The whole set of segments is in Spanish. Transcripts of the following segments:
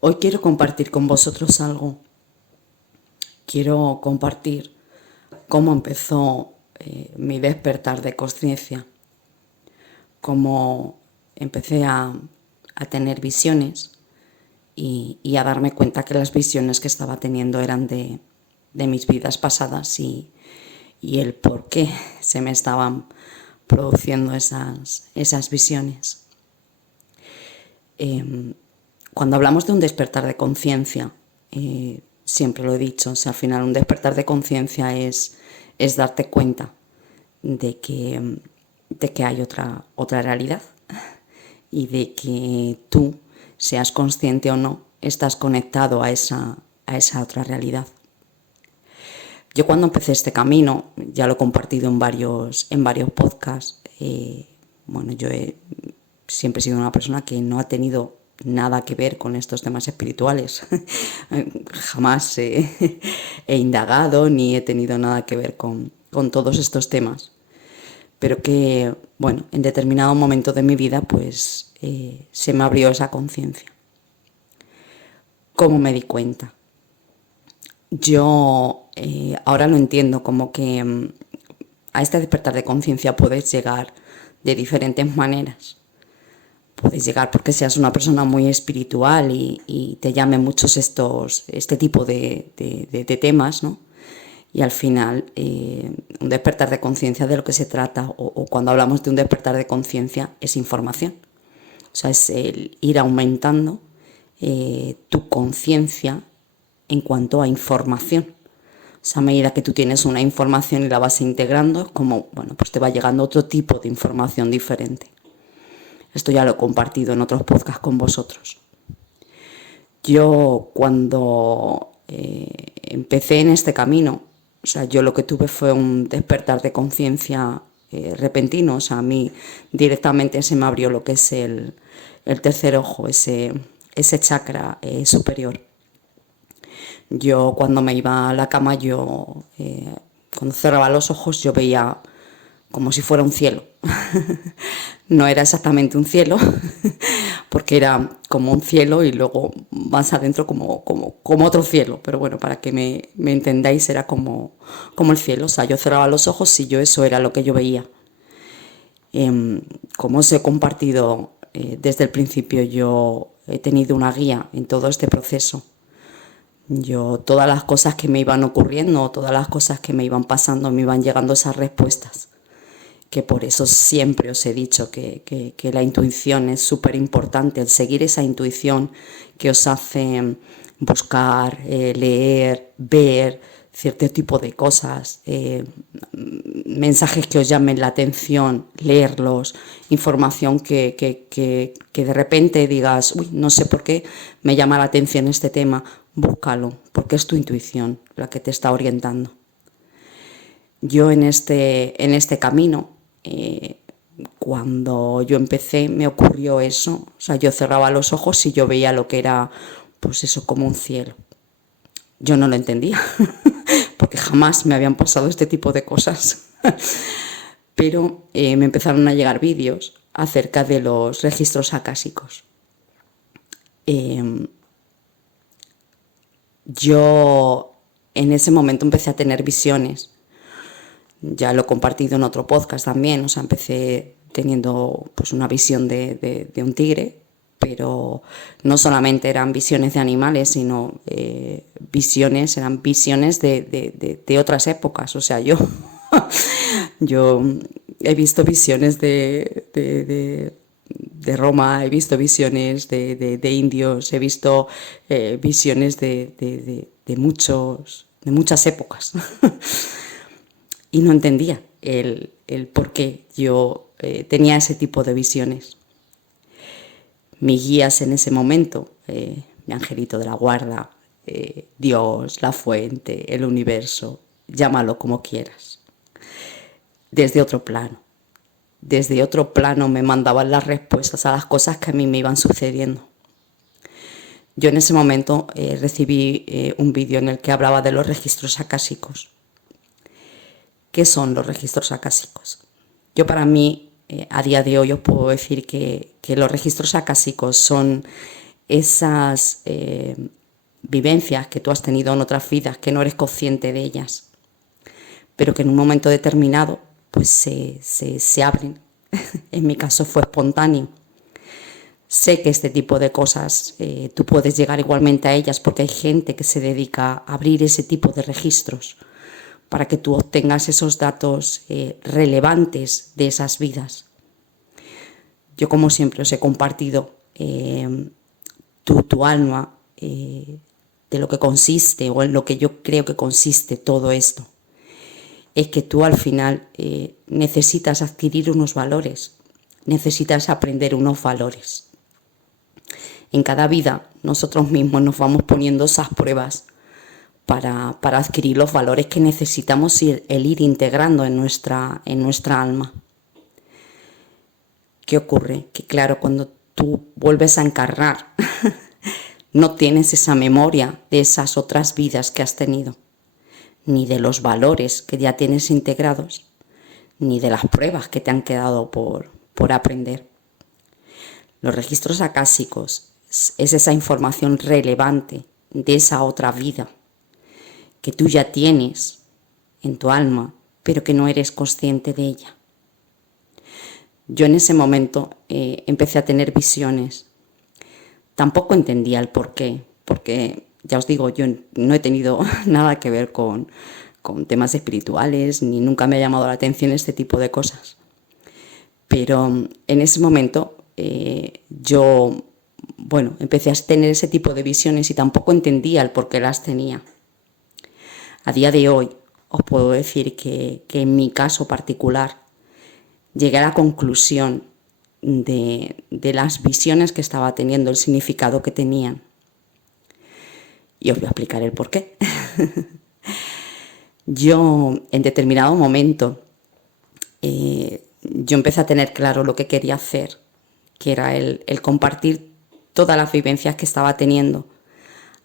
Hoy quiero compartir con vosotros algo. Quiero compartir cómo empezó mi despertar de conciencia, cómo empecé a tener visiones y a darme cuenta que las visiones que estaba teniendo eran de mis vidas pasadas y el por qué se me estaban produciendo esas visiones. Cuando hablamos de un despertar de conciencia, siempre lo he dicho, al final un despertar de conciencia es darte cuenta de que hay otra realidad y de que tú, seas consciente o no, estás conectado a esa otra realidad. Yo cuando empecé este camino, ya lo he compartido en varios podcasts, yo siempre he sido una persona que no ha tenido nada que ver con estos temas espirituales. Jamás he indagado ni he tenido nada que ver con todos estos temas. Pero que, en determinado momento de mi vida, pues se me abrió esa conciencia. ¿Cómo me di cuenta? Yo ahora lo entiendo como que a este despertar de conciencia puedes llegar de diferentes maneras. Puedes llegar porque seas una persona muy espiritual y te llamen muchos este tipo de temas, ¿no? Y al final un despertar de conciencia de lo que se trata, o cuando hablamos de un despertar de conciencia, es información. O sea, es el ir aumentando tu conciencia en cuanto a información. O sea, a medida que tú tienes una información y la vas integrando, es como, pues te va llegando otro tipo de información diferente. Esto ya lo he compartido en otros podcasts con vosotros. Yo cuando empecé en este camino, o sea, yo lo que tuve fue un despertar de conciencia repentino. O sea, a mí directamente se me abrió lo que es el tercer ojo, ese chakra superior. Yo cuando me iba a la cama, cuando cerraba los ojos, yo veía como si fuera un cielo. No era exactamente un cielo, porque era como un cielo y luego más adentro como otro cielo. Pero bueno, para que me entendáis, era como el cielo. O sea, yo cerraba los ojos y eso era lo que yo veía. Como os he compartido desde el principio, yo he tenido una guía en todo este proceso. Todas las cosas que me iban ocurriendo, todas las cosas que me iban pasando, me iban llegando esas respuestas. Que por eso siempre os he dicho que la intuición es súper importante, el seguir esa intuición que os hace buscar, leer, ver cierto tipo de cosas, mensajes que os llamen la atención, leerlos, información que de repente digas, uy, no sé por qué me llama la atención este tema, búscalo, porque es tu intuición la que te está orientando. Yo en este camino, cuando yo empecé, me ocurrió eso. O sea, yo cerraba los ojos y yo veía lo que era, pues eso, como un cielo. Yo no lo entendía, porque jamás me habían pasado este tipo de cosas. Pero me empezaron a llegar vídeos acerca de los registros acásicos. Yo en ese momento empecé a tener visiones. Ya lo he compartido en otro podcast también. O sea, empecé teniendo pues una visión de un tigre, pero no solamente eran visiones de animales, sino eran visiones de otras épocas. O sea, yo he visto visiones de Roma, he visto visiones de indios, he visto visiones de muchas épocas. Y no entendía el por qué yo tenía ese tipo de visiones. Mis guías en ese momento, mi angelito de la guarda, Dios, la fuente, el universo, llámalo como quieras, desde otro plano me mandaban las respuestas a las cosas que a mí me iban sucediendo. Yo en ese momento recibí un vídeo en el que hablaba de los registros acásicos. ¿Qué son los registros acásicos? Yo para mí, a día de hoy, os puedo decir que los registros acásicos son esas vivencias que tú has tenido en otras vidas, que no eres consciente de ellas, pero que en un momento determinado pues se abren. En mi caso fue espontáneo. Sé que este tipo de cosas tú puedes llegar igualmente a ellas, porque hay gente que se dedica a abrir ese tipo de registros para que tú obtengas esos datos relevantes de esas vidas. Yo, como siempre, os he compartido tu alma, de lo que consiste, o en lo que yo creo que consiste todo esto. Es que tú al final necesitas adquirir unos valores, necesitas aprender unos valores. En cada vida nosotros mismos nos vamos poniendo esas pruebas para adquirir los valores que necesitamos el ir integrando en nuestra alma. ¿Qué ocurre? Que claro, cuando tú vuelves a encarnar, no tienes esa memoria de esas otras vidas que has tenido, ni de los valores que ya tienes integrados, ni de las pruebas que te han quedado por aprender. Los registros acásicos es esa información relevante de esa otra vida que tú ya tienes en tu alma, pero que no eres consciente de ella. Yo en ese momento empecé a tener visiones. Tampoco entendía el porqué, porque ya os digo, yo no he tenido nada que ver con temas espirituales, ni nunca me ha llamado la atención este tipo de cosas. Pero en ese momento yo empecé a tener ese tipo de visiones y tampoco entendía el por qué las tenía. A día de hoy os puedo decir que en mi caso particular llegué a la conclusión de las visiones que estaba teniendo, el significado que tenían. Y os voy a explicar el por qué. Yo, en determinado momento, yo empecé a tener claro lo que quería hacer, que era el compartir todas las vivencias que estaba teniendo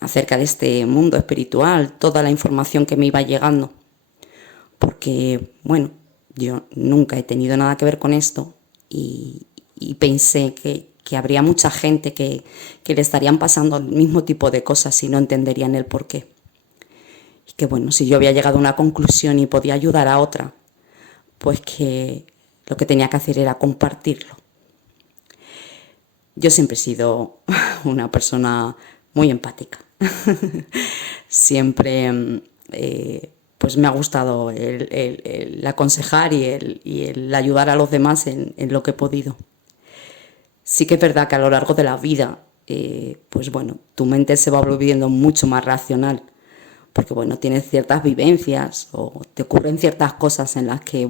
acerca de este mundo espiritual, toda la información que me iba llegando. Porque, yo nunca he tenido nada que ver con esto y pensé que habría mucha gente que le estarían pasando el mismo tipo de cosas y no entenderían el porqué. Y que si yo había llegado a una conclusión y podía ayudar a otra, pues que lo que tenía que hacer era compartirlo. Yo siempre he sido una persona muy empática. Siempre pues me ha gustado el aconsejar y el ayudar a los demás en lo que he podido. Sí que es verdad que a lo largo de la vida, tu mente se va volviendo mucho más racional, porque tienes ciertas vivencias o te ocurren ciertas cosas en las que,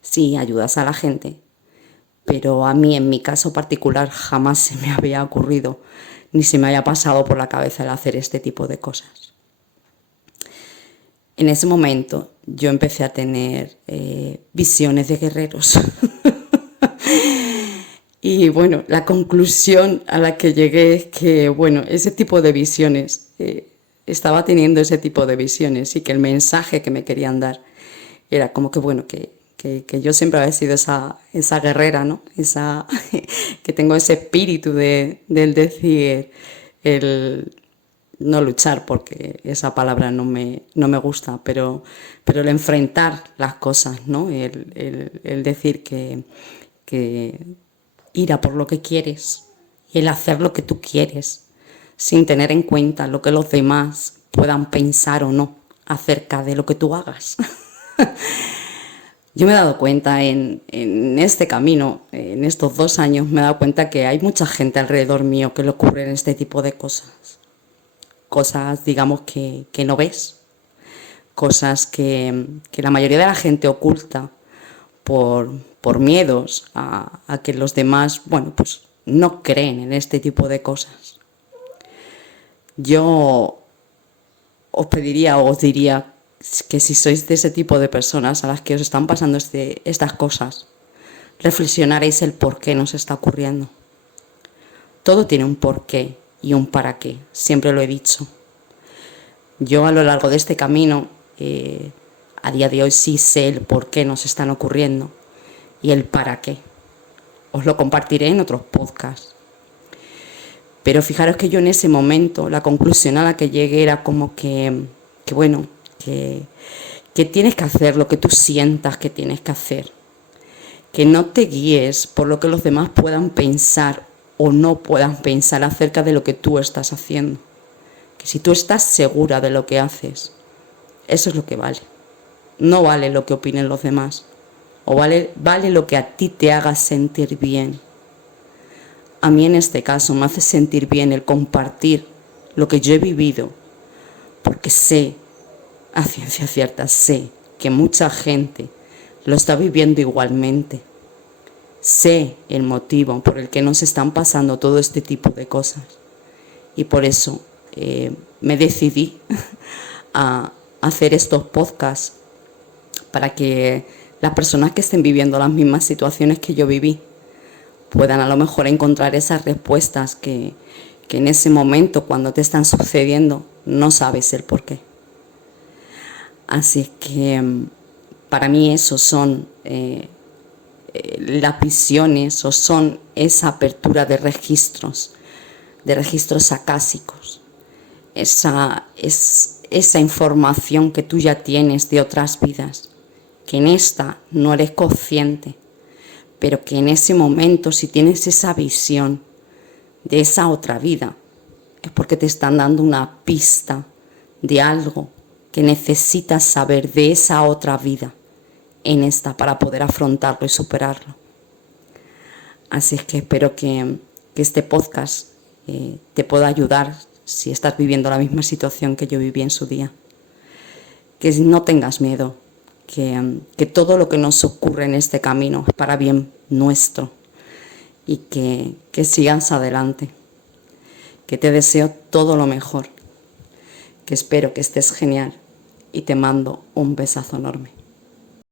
sí, ayudas a la gente, pero a mí, en mi caso particular, jamás se me había ocurrido ni se me haya pasado por la cabeza el hacer este tipo de cosas. En ese momento yo empecé a tener visiones de guerreros. Y la conclusión a la que llegué es que, ese tipo de visiones, estaba teniendo ese tipo de visiones y que el mensaje que me querían dar era como que yo siempre había sido esa guerrera, ¿no? Que tengo ese espíritu del decir, el no luchar, porque esa palabra no me gusta, pero el enfrentar las cosas, ¿no? El decir que ir a por lo que quieres y el hacer lo que tú quieres, sin tener en cuenta lo que los demás puedan pensar o no acerca de lo que tú hagas. Yo me he dado cuenta en este camino, en estos 2 años, me he dado cuenta que hay mucha gente alrededor mío que le ocurren este tipo de cosas. Cosas, digamos, que no ves. Cosas que la mayoría de la gente oculta por miedos a que los demás, no creen en este tipo de cosas. Yo os pediría o os diría que si sois de ese tipo de personas a las que os están pasando estas cosas, reflexionaréis el por qué nos está ocurriendo. Todo tiene un porqué y un para qué, siempre lo he dicho. Yo, a lo largo de este camino, a día de hoy sí sé el por qué nos están ocurriendo y el para qué. Os lo compartiré en otros podcasts. Pero fijaros que yo en ese momento, la conclusión a la que llegué era como que tienes que hacer lo que tú sientas que tienes que hacer. Que no te guíes por lo que los demás puedan pensar o no puedan pensar acerca de lo que tú estás haciendo. Que si tú estás segura de lo que haces, eso es lo que vale. No vale lo que opinen los demás. O vale lo que a ti te haga sentir bien. A mí en este caso me hace sentir bien el compartir lo que yo he vivido, porque sé, a ciencia cierta, sé que mucha gente lo está viviendo igualmente. Sé el motivo por el que nos están pasando todo este tipo de cosas. Y por eso me decidí a hacer estos podcasts para que las personas que estén viviendo las mismas situaciones que yo viví puedan a lo mejor encontrar esas respuestas que en ese momento, cuando te están sucediendo, no sabes el por qué. Así que para mí eso son las visiones, o son esa apertura de registros acásicos, esa información que tú ya tienes de otras vidas, que en esta no eres consciente, pero que en ese momento, si tienes esa visión de esa otra vida, es porque te están dando una pista de algo que necesitas saber de esa otra vida en esta para poder afrontarlo y superarlo. Así es que espero que este podcast te pueda ayudar si estás viviendo la misma situación que yo viví en su día. Que no tengas miedo, que todo lo que nos ocurre en este camino es para bien nuestro, y que sigas adelante, que te deseo todo lo mejor, que espero que estés genial y te mando un besazo enorme.